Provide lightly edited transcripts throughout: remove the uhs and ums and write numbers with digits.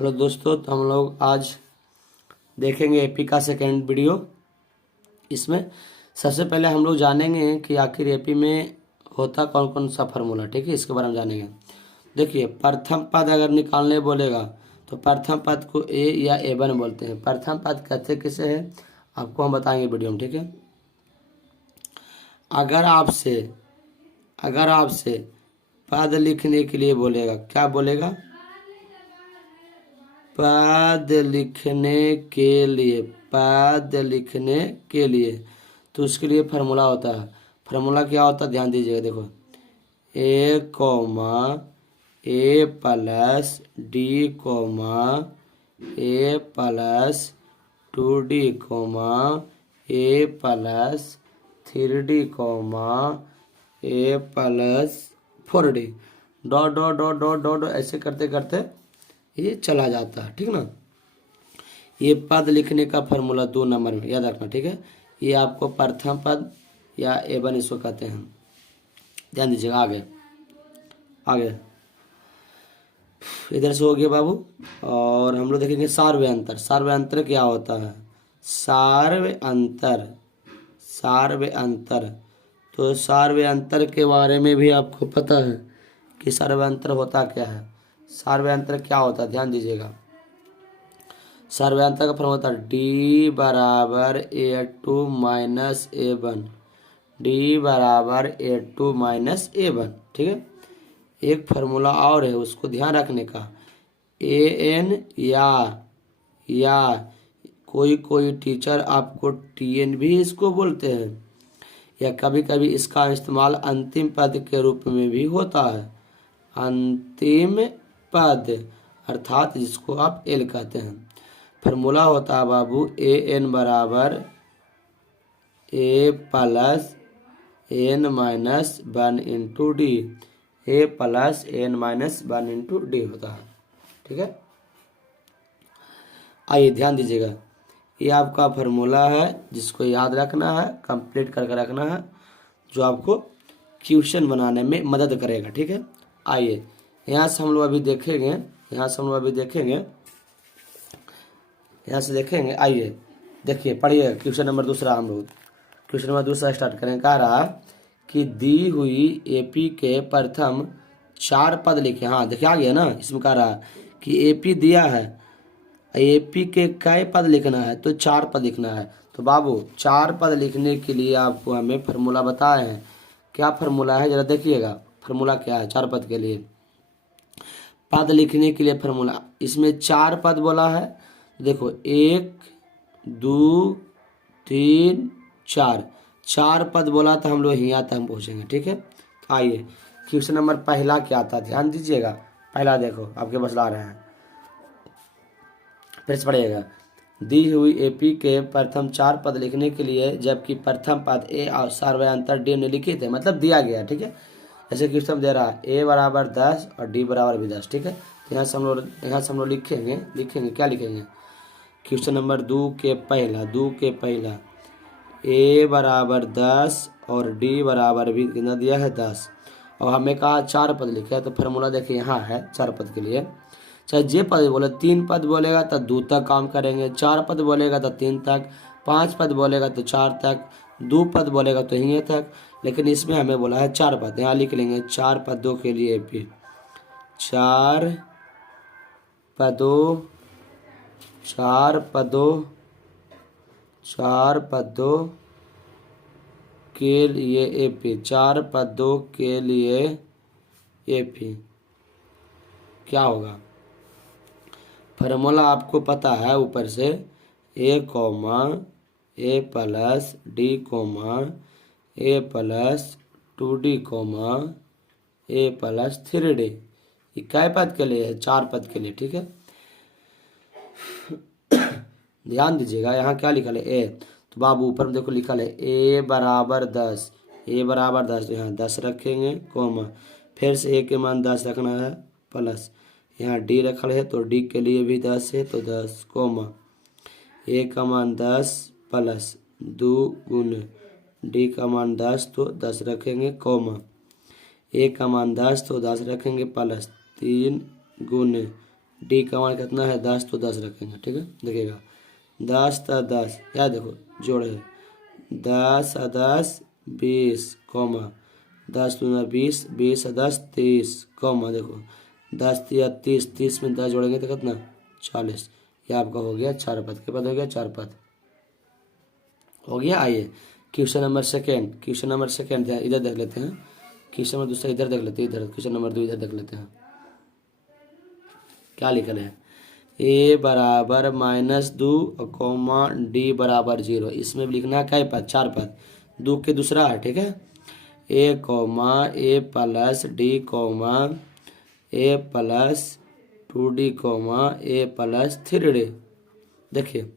Hello दोस्तों, तो हम लोग आज देखेंगे एपी का सेकेंड वीडियो। इसमें सबसे पहले हम लोग जानेंगे कि आखिर एपी में होता कौन कौन सा फार्मूला। ठीक है, इसके बारे में जानेंगे। देखिए, प्रथम पद अगर निकालने बोलेगा तो प्रथम पद को ए या ए1 बोलते हैं। प्रथम पद कहते किसे है आपको हम बताएंगे वीडियो में। ठीक है, अगर आपसे पद लिखने के लिए बोलेगा, क्या बोलेगा? पद लिखने के लिए तो उसके लिए फार्मूला होता है। फार्मूला क्या होता है ध्यान दीजिएगा। देखो, A comma A plus D comma A plus 2d comma A plus 3d comma A plus 4d dot dot dot dot dot ऐसे करते करते ये चला जाता है। ठीक ना, ये पद लिखने का फार्मूला 2 नंबर में याद रखना। ठीक है, ये आपको प्रथम पद या ए1 इसको कहते हैं। ध्यान दीजिएगा। आगे इधर से हो गया बाबू। और हम लोग देखेंगे सार्वय अंतर। सार्वय अंतर क्या होता है? सार्वय अंतर तो सार्वय अंतर के बारे में भी आपको पता है कि सार्वय अंतर होता क्या है। सार्वय अंतर क्या होता है ध्यान दीजिएगा। सार्वय अंतर का फॉर्मूला होता है डी बराबर A2 माइनस A1। डी बराबर A2 माइनस A1। ठीक है, एक फार्मूला और है उसको ध्यान रखने का। AN या कोई टीचर आपको TN भी इसको बोलते हैं, या कभी कभी इसका इस्तेमाल अंतिम पद के रूप में भी होता है। अंतिम पद अर्थात जिसको आप एल कहते हैं। फार्मूला होता है बाबू AN बराबर A plus N minus 1 into D. A plus N minus 1 into D होता है। ठीक है, आइए ध्यान दीजिएगा। ये आपका फार्मूला है जिसको याद रखना है, कंप्लीट करके रखना है, जो आपको क्वेश्चन बनाने में मदद करेगा। ठीक है, आइए यहाँ से हम लोग अभी देखेंगे। आइए देखिए, पढ़िए क्वेश्चन नंबर दूसरा। हम लोग क्वेश्चन नंबर दूसरा स्टार्ट करें। कह रहा कि दी हुई एपी के प्रथम 4 पद लिखे। हाँ देखिए, आ गया ना। इसमें कह रहा कि एपी दिया है, एपी के कई पद लिखना है तो 4 पद लिखना है। तो बाबू 4 पद लिखने के लिए आपको हमें फार्मूला बताए हैं। क्या फार्मूला है जरा देखिएगा। फार्मूला क्या है 4 पद के लिए? पद लिखने के लिए फार्मूला, इसमें 4 पद बोला है। देखो 1 2 3 4 पद बोला तो हम लोग यहाँ तक हम पहुँचेंगे। ठीक है, आइए क्वेश्चन नंबर पहला क्या था ध्यान दीजिएगा। पहला देखो आपके बतला रहे हैं, फिर से पढ़िएगा। दी हुई एपी के प्रथम 4 पद लिखने के लिए जबकि प्रथम पद ए और सार्वय अंतर डी निम्नलिखित है, मतलब दिया गया। ठीक है, ऐसे क्वेश्चन दे रहा है ए बराबर 10 और डी बराबर भी 10। ठीक है, तो यहाँ से हम लोग लिखेंगे क्या लिखेंगे। क्वेश्चन नंबर 2 के पहला ए बराबर 10 और डी बराबर भी कितना दिया है 10, और हमें कहा 4 पद लिखे है। तो फार्मूला देखिए यहाँ है 4 पद के लिए। चाहे जे पद बोले, 3 पद बोलेगा तो 2 तक काम करेंगे, 4 पद बोलेगा तो 3 तक, 5 पद बोलेगा तो 4 तक, 2 पद बोलेगा तो यहीं तक। लेकिन इसमें हमें बोला है 4 पद, यहाँ लिख लेंगे 4 पदों के लिए एपी। 4 पदों के लिए एपी। 4 पदों के लिए एपी क्या होगा? फार्मूला आपको पता है ऊपर से, ए comma A plus D comma A plus 2d comma A plus 3d। ये कै पद के लिए है? 4 पद के लिए। ठीक है, ध्यान दीजिएगा। यहाँ क्या लिखा है ए, तो बाबू ऊपर में देखो लिखा है ए बराबर 10। तो यहाँ 10 रखेंगे कॉमा, फिर से ए के मान 10 रखना है प्लस, यहाँ डी रखल है तो डी के लिए भी 10 है तो 10 कॉमा ए का मान 10 प्लस 2 गुण डी का मान 10 तो 10 रखेंगे कॉमा ए का मान 10 तो 10 रखेंगे प्लस 3 गुण डी का मान कितना है 10, तो 10 रखेंगे। ठीक है, देखिएगा 10 तो 10, या देखो जोड़ है 10 और 10 20, कॉमा 10 दूना 20, 20 और 10 30, कॉमा देखो 10 या 30, 30 में 10 जोड़ेंगे तो कितना 40। ये आपका हो गया 4 पद। के पद हो गया 4 पद हो गया। आइए question number second, question number second इधर देख लेते हैं। क्वेश्चन नंबर दूसरा इधर देख लेते हैं, इधर क्वेश्चन नंबर 2 इधर देख लेते हैं क्या लिखल है। ए बराबर -2 कॉमा डी बराबर 0, इसमें भी लिखना है क्या पद 4 पद, 2 के दूसरा है। ठीक है, ए comma A plus D comma A plus 2d comma A plus 3d। देखिए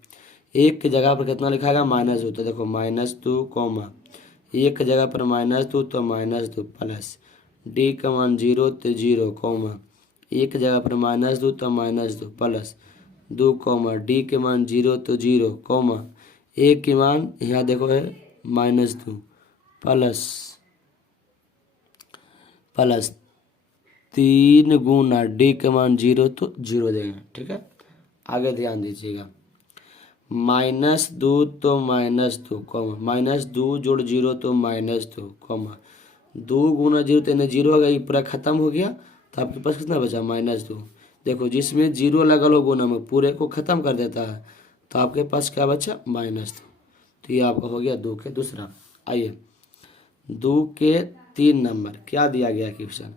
एक की जगह पर कितना लिखा है -2, तो देखो -2 कॉमा एक की जगह पर -2 तो -2 प्लस डी का मान 0 तो 0 कॉमा एक की जगह पर -2 तो -2 प्लस 2 कॉमा डी के मान 0 तो 0 कॉमा एक के मान यहाँ देखो है -2 प्लस 3 गुना डी के मान 0 तो 0 देंगे। ठीक है, आगे ध्यान दीजिएगा -2 तो -2 कॉमा -2 जोड़ 0 तो -2 कॉमा 2 गुना 0 तो इन्हें 0 हो गया, ये पूरा खत्म हो गया। तो आपके पास कितना बचा -2। देखो जिसमें 0 लगल हो गुना में पूरे को खत्म कर देता है, तो आपके पास क्या बचा -2। तो ये आपका हो गया 2 के दूसरा। आइए 2 के 3 नंबर क्या दिया गया क्वेश्चन,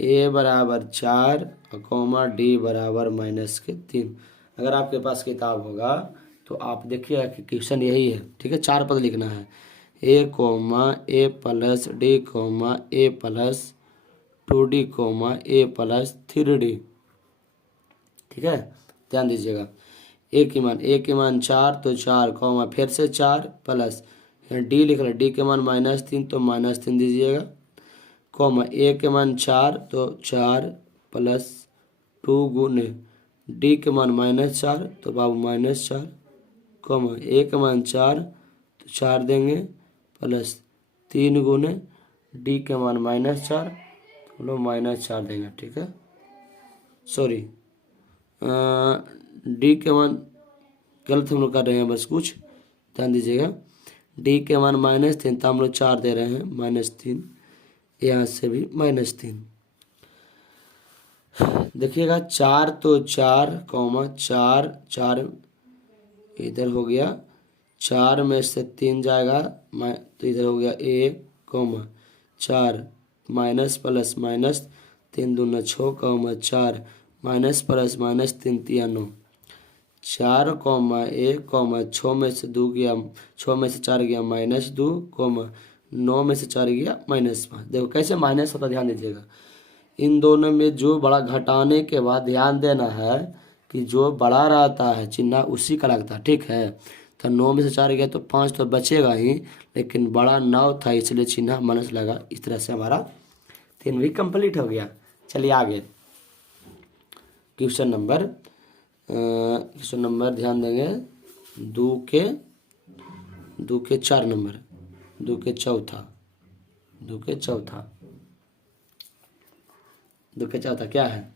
ए बराबर 4 कॉमा डी बराबर -3। अगर आपके पास किताब होगा तो आप देखिएगा कि क्वेश्चन यही है। ठीक है, 4 पद लिखना है, ए comma A plus D comma A plus 2d comma A plus 3d। ठीक है, ध्यान दीजिएगा ए के मान 4 तो 4 कॉमा फिर से 4 प्लस डी लिख रहा डी के मान -3 तो -3 दीजिएगा कॉमा ए के मान 4 तो 4 प्लस 2 गुने डी के मान -4 तो बाबू -4 कॉमा ए के मान 4 तो 4 देंगे प्लस 3 गुने डी के मान -4 तो हम लोग -4 देंगे। ठीक है, सॉरी डी के मान गलत हम लोग कर रहे हैं, बस कुछ ध्यान दीजिएगा। डी के मान -3 तो हम लोग 4 दे रहे हैं -3, यहाँ से भी -3। देखिएगा 4 तो 4 कॉमा 4 4 इधर हो गया, 4 में से 3 जाएगा तो इधर हो गया 1 कॉमा 4 माइनस प्लस माइनस 3 दूना 6 comma 4 minus plus minus 3 3 9 4 comma 1 comma 6 में से 2 गया, 6 में से 4 गया -2 कॉमा 9 में से 4 गया -5। देखो कैसे माइनस होता ध्यान दीजिएगा। इन दोनों में जो बड़ा घटाने के बाद ध्यान देना है कि जो बड़ा रहता है चिन्ह उसी का लगता है। ठीक है, तो 9 में से 4 गया तो 5 तो बचेगा ही, लेकिन बड़ा 9 था इसलिए चिन्ह माइनस लगा। इस तरह से हमारा 3 भी कंप्लीट हो गया। चलिए आगे क्वेश्चन नंबर ध्यान देंगे 2 के 4 नंबर, 2 के चौथा क्या है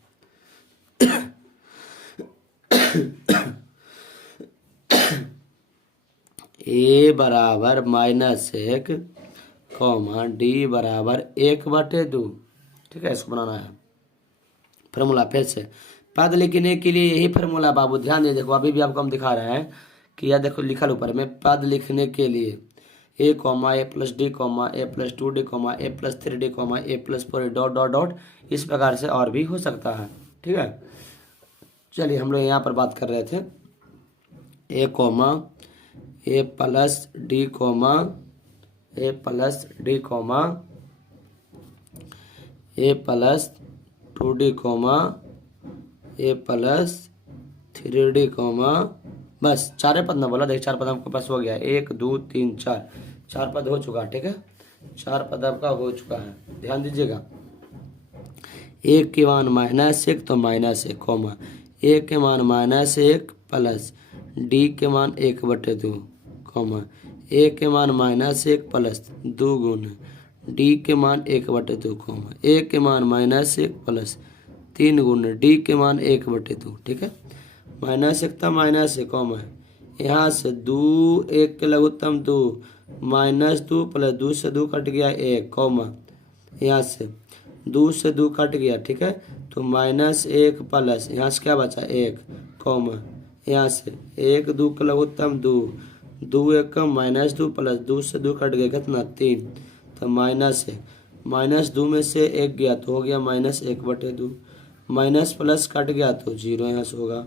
ए बराबर -1 कॉमा डी बराबर 1/2। ठीक है, इसको बनाना है फार्मूला। फिर से पद लिखने के लिए यही फार्मूला बाबू ध्यान दे। देखो अभी भी आपको हम दिखा रहे हैं कि यह देखो लिखल ऊपर में पद लिखने के लिए ए comma A plus D comma A plus 2d comma A plus 3d comma A plus 4 dot dot dot, इस प्रकार से और भी हो सकता है। ठीक है, चलिए हम लोग यहाँ पर बात कर रहे थे ए comma A plus D comma A plus D comma A plus 2d comma A plus 3d comma, बस 4 पद ना बोला। देख 4 पद आपके पास हो गया, 1 2 3 4 पद हो चुका है। ठीक है, 4 पद आपका हो चुका है। ध्यान दीजिएगा एक के मान -1 तो -1 कॉमा एक के मान -1 प्लस डी के मान 1/2 कॉमा एक के मान -1 प्लस 2 गुना डी के मान 1/2 कॉमा एक के मान -1 प्लस 3 गुने डी के मान 1/2, ठीक है। -1 था -1 कॉमा है, यहाँ से 2 1 के लघुत्तम 2 -2 प्लस 2 से 2 कट गया 1 कॉमा, यहाँ से 2 से 2 कट गया, ठीक है। तो -1 प्लस यहाँ से क्या बचा 1 कॉमा, यहाँ से 1 2 के लघुत्तम 2 2 1 का -2 प्लस 2 से 2 कट गया कितना 3, तो -1 -2 में से 1 गया तो हो गया -1/2, माइनस प्लस कट गया तो 0 यहाँ से होगा,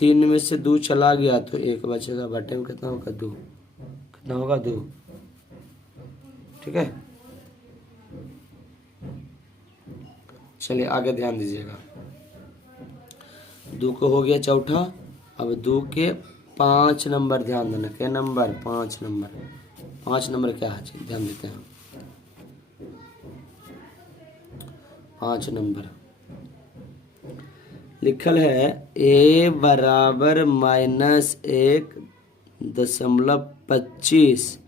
3 में से 2 चला गया तो 1 बचेगा, बटे में कितना होगा 2, कितना होगा 2, ठीक है। चलिए आगे ध्यान दीजिएगा, 2 को हो गया चौथा। अब 2 के 5 नंबर ध्यान देना, क्या नंबर 5 नंबर, 5 नंबर क्या है ध्यान देते हैं। 5 नंबर लिखल है a बराबर -1.25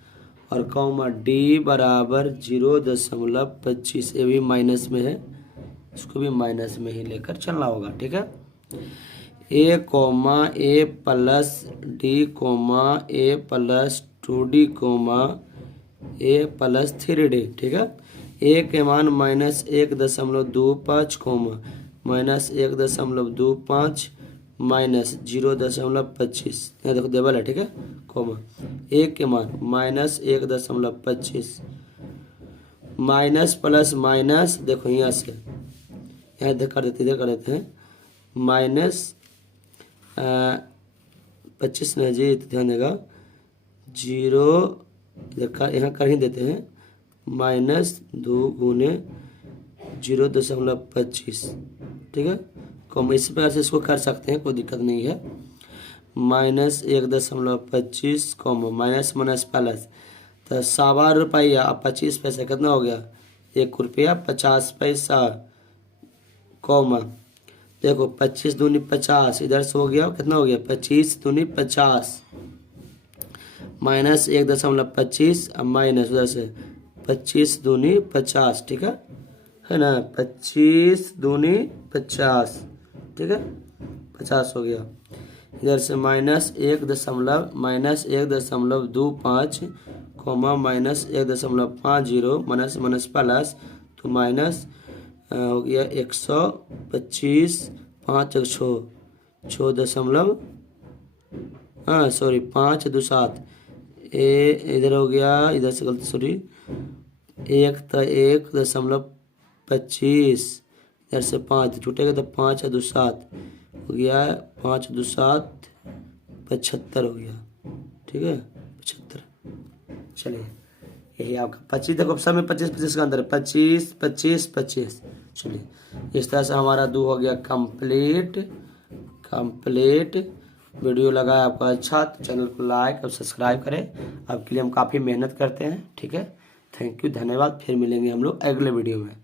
और कॉमा d बराबर 0.25, ये भी माइनस में है, इसको भी माइनस में ही लेकर चलना होगा, ठीक है। a comma a plus d comma a plus 2d comma a plus 3d, ठीक है। a के मान -1.25 कॉमा -1.25 माइनस 0.25, यहाँ देखो देवल है, ठीक है, कॉमा 1 के मान -1.25 माइनस प्लस माइनस, देखो यहाँ से यहाँ कर देते हैं -25 नहीं जी, तो ध्यान देगा 0 यहाँ कर ही देते हैं -2 गुने 0.25, ठीक है। कॉमा इसी प्रकार से इसको कर सकते हैं, कोई दिक्कत नहीं है। -1.25 कॉमा माइनस माइनस प्लस, तो 1.25 रुपया, अब 25 पैसा कितना हो गया 1 रुपया 50 पैसा कॉमा, देखो 25 दूनी 50, इधर से हो गया कितना हो गया 25 दूनी 50 -1.25 अब माइनस उधर से 25 दूनी 50, ठीक है ना, 25 दूनी 50, ठीक है, 50 हो गया। इधर से -1.25 कॉमा -1.50 माइनस प्लस, तो माइनस हो गया 125 5 6 दशमलव 5 2 7, इधर हो गया, इधर से गलती सॉरी 1.25, इधर से 5 छूटेगा तो 5 2 7 हो गया, 5 2 7 75 हो गया, ठीक है 75। चलिए यही आपका 25, देखो सब में 25 का अंदर है, 25 25 25। चलिए इस तरह से हमारा 2 हो गया कंप्लीट। वीडियो लगा आपको अच्छा तो चैनल को लाइक और सब्सक्राइब करें, आपके लिए हम काफ़ी मेहनत करते हैं, ठीक है। थैंक यू, धन्यवाद। फिर मिलेंगे हम लोग अगले वीडियो में।